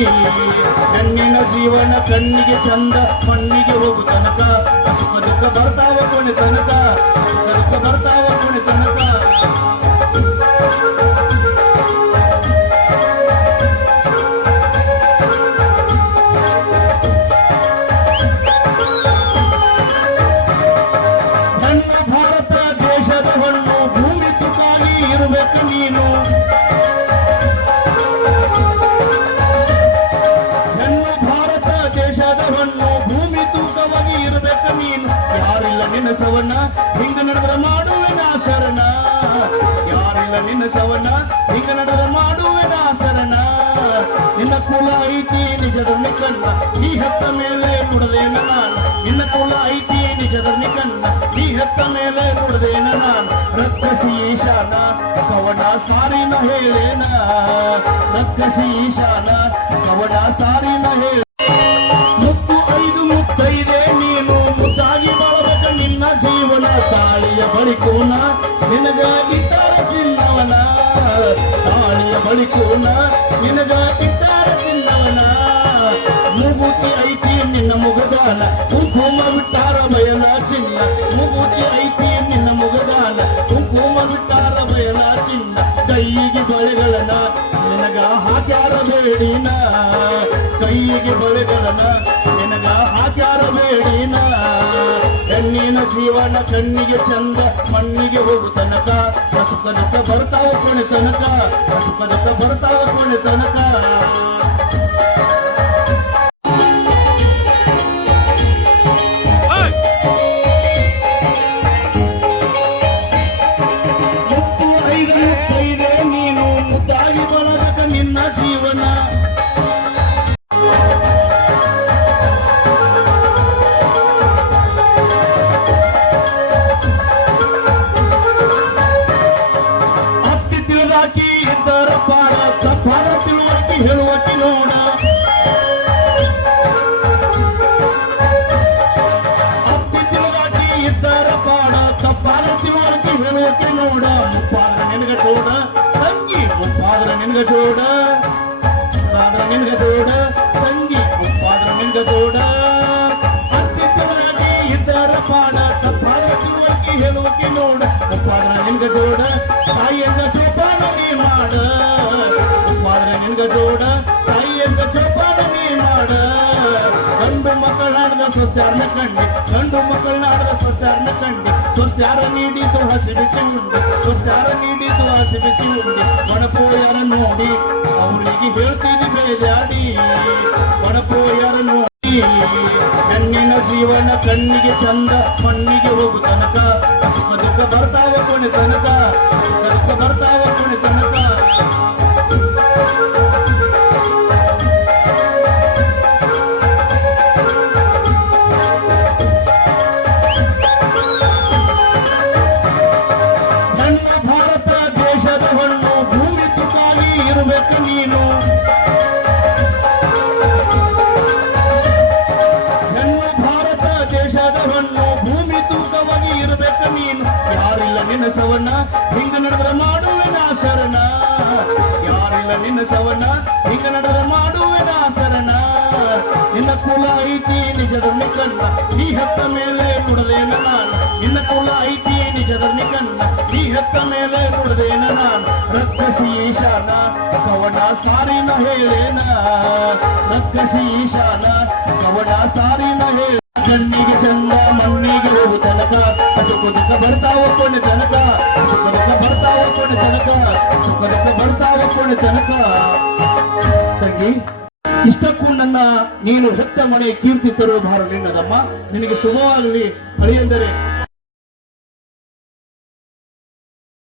ಹೆಣ್ಣಿನ ಜೀವನ ಕಣ್ಣಿಗೆ ಚಂದ, ಮಣ್ಣಿಗೆ ಹೋಗು ತನಕ. ಸುಖ ದುಃಖ ಬರ್ತಾವ ಕೊನೆ ತನಕ. ಸುಖ ದುಃಖ ಬರ್ತಾವ ಕೊನೆ ತನಕ. ನನ್ನ ಭಾರತ ದೇಶದ ಹಣ್ಣು, ಭೂಮಿ ತುಕಾಗಿ ಇರಬೇಕು ನೀನು. ಭೂಮಿ ತೂಕವಾಗಿ ಇರಬೇಕು ನೀನು. ಯಾರಿಲ್ಲ ನಿನ್ನ ಸವನ್ನ ಹಿಂಗ ನಡೆದ್ರೆ ಮಾಡುವೆನ ಶರಣ. ಯಾರಿಲ್ಲ ನಿನ್ನ ಸವನ್ನ ಹಿಂಗ ನಡೆದ್ರೆ ಮಾಡುವೆನ ಶರಣ. ನಿನ್ನ ಕುಲ ಐತಿ ನಿಜದ ನಿಕನ್ನ ಈ ಹೆತ್ತ ಮೇಲೆ ನುಡದೇನ ನಾನು. ನಿನ್ನ ಕುಲ ಐತಿ ನಿಜದ ನಿಕನ್ನ ಈ ಹೆತ್ತ ಮೇಲೆ ನುಡದೇನ ನಾನು. ರಕ್ಕಸಿ ಈಶಾನ, ಕವನ ಸಾರಿನ ಹೇಳೇನ. ಈಶಾನ ಬಳಿಕೋನ ನಿನಗಾಗಿದ್ದಾರ ಚಿನ್ನವನ ತಾಳಿಯ ಬಳಿಕೋನ ನಿನಗಾಗಿದ್ದಾರ ಚಿನ್ನವನ ಮೂಗುತಿ ಐತಿ ನಿನ್ನ ಮುಗದಾನ. ಕುಂಕುಮ ಬಿಟ್ಟಾರ ಬಯಲ ಚಿನ್ನ. ಮೂಗುತಿ ಐತಿ ನಿನ್ನ ಮುಗದಾನ. ಕುಂಕುಮ ಬಿಟ್ಟಾರ ಬಯಲ ಚಿನ್ನ. ಕೈಗೆ ಬಳೆಗಳನ್ನ ನಿನಗ ಹಾಕ್ಯಾರ ಬೇಡಿನ ಕೈಗೆ ಬಳೆಗಳನ್ನ ನಿನಗ ಹಾಕ್ಯಾರ ಬೇಡಿನ ಹೆಣ್ಣಿನ ಜೀವನ ಕಣ್ಣಿಗೆ ಚಂದ ಮಣ್ಣಿಗೆ ಹೋಗು ತನಕ. ದುಃಖ ಬರ್ತಾವ ಕೊನೆ ತನಕ ದುಃಖ ಬರ್ತಾವ ಹೇಳುವಕ್ಕೆ ನೋಡ ಮುಪ್ಪಾದ್ರ ನಿನಗ ಜೋಡ, ತಾಯಿಯನ್ನ ಚೋಪಾನ ನೀ ಮಾಡ. ಮುಪ್ಪಾದ್ರ ನಿನಗ ಜೋಡ, ತಾಯಿಯನ್ನ ಚೋಪಾನ ನೀ ಮಾಡ. ಗಂಡು ಮಕ್ಕಳಾಡದ ನಾಡದ ಕಂಡಿ? ಗಂಡು ಮಕ್ಕಳಾಡದ ಸ್ವಸ್ತ್ಯಾರನ ಕಂಡಿ? ಸ್ವಸ್ತ್ಯಾರ ನೀಡಿತು ಹಸಿ ಬಿಸಿ ಉಂಡೆ ಸ್ವಸ್ತ್ಯಾರ ನೀಡಿತು ಹಸಿ ಬಿಸಿ ಉಂಡೆ ಒಣಪೋಯರ ನೋಡಿ? ಅವರಿಗೆ ಹೇಳ್ತೀನಿ ಬೇಜಾಡಿ. ಒಣಪೋಯರ ನೋಡಿ? ಹೆಣ್ಣಿನ ಜೀವನ ಕಣ್ಣಿಗೆ ಚಂದ, ಮಣ್ಣಿಗೆ ಹೋಗು ತನಕ. ಬರ್ತಾವ ಕೊನೆ ತನಕ ದುಃಖ ಬರ್ತಾವ ಕೊನೆ ತನಕ ನನ್ನ ಭಾರತ ದೇಶದ ಹಣ್ಣು ಭೂಮಿ ತುಕಾಲಿ ಇರಬೇಕು ನೀನು. ನಿನ್ನ ಸವಣ್ಣ ಹಿಂಗ ನಡೆದ್ರ ಮಾಡುವೆನ ಶರಣ? ಯಾರಿಲ್ಲ ನಿನ್ನ ಸವಣ್ಣ ಹಿಂಗ ನಡೆದ್ರ ಮಾಡುವೆನ ಶರಣ? ನಿನ್ನ ಕುಲ ಐತಿ ನಿಜದ ನಿಕನ್ನ ಈ ಹತ್ತ ಮೇಲೆ ನುಡದೇನ ನಾನು. ನಿನ್ನ ಕುಲ ಐತಿ ನಿಜದ ನಿಕನ್ನ ಈ ಹತ್ತ ಮೇಲೆ ನುಡದೇನ ನಾನು. ರಕ್ಕಸಿ ಈಶಾನ ಕವಣ ಸಾರಿನ ಹೇಳೇನ? ರಕ್ಕಸಿ ಈಶಾನ ಕವಣ ಸಾರಿನ ಹೇಳ ಕಣ್ಣಿಗೆ ಚಂದ, ಮಣ್ಣಿಗೆ ಹೋಗು ತನಕ. ಸುಖ ದುಃಖ ಬರ್ತಾವ ಕೊನೆ ತನಕ. ಸುಖ ದುಃಖ ಬರ್ತಾವ ಕೊನೆ ತನಕ. ಸುಖ ದುಃಖ ಕೊನೆ ತನಕ. ತಂಗಿ, ಇಷ್ಟಕ್ಕೂ ನನ್ನ ನೀನು ಹೆತ್ತ ಮನೆ ಕೀರ್ತಿ ತರುವ ಭಾರ ನಿನ್ನದಮ್ಮ. ನಿನಗೆ ಶುಭವಾಗಲಿ. ಅಳಿಯಂದರೆ